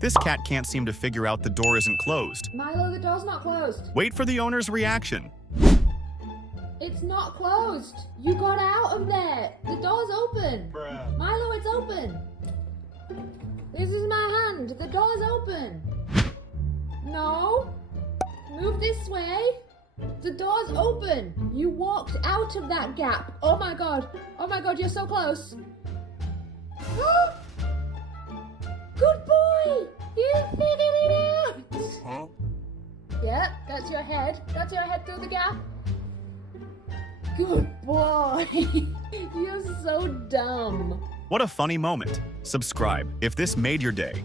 This cat can't seem to figure out the door isn't closed. Milo, the door's not closed. Wait for the owner's reaction. It's not closed. You got out of there. The door's open. Bruh. Milo, it's open. This is my hand. The door's open. No. Move this way. The door's open. You walked out of that gap. Oh my god. Oh my god, you're so close. Good boy. You figured it out. Huh? Yeah, that's your head. That's your head through the gap. Good boy. You're so dumb. What a funny moment. Subscribe if this made your day.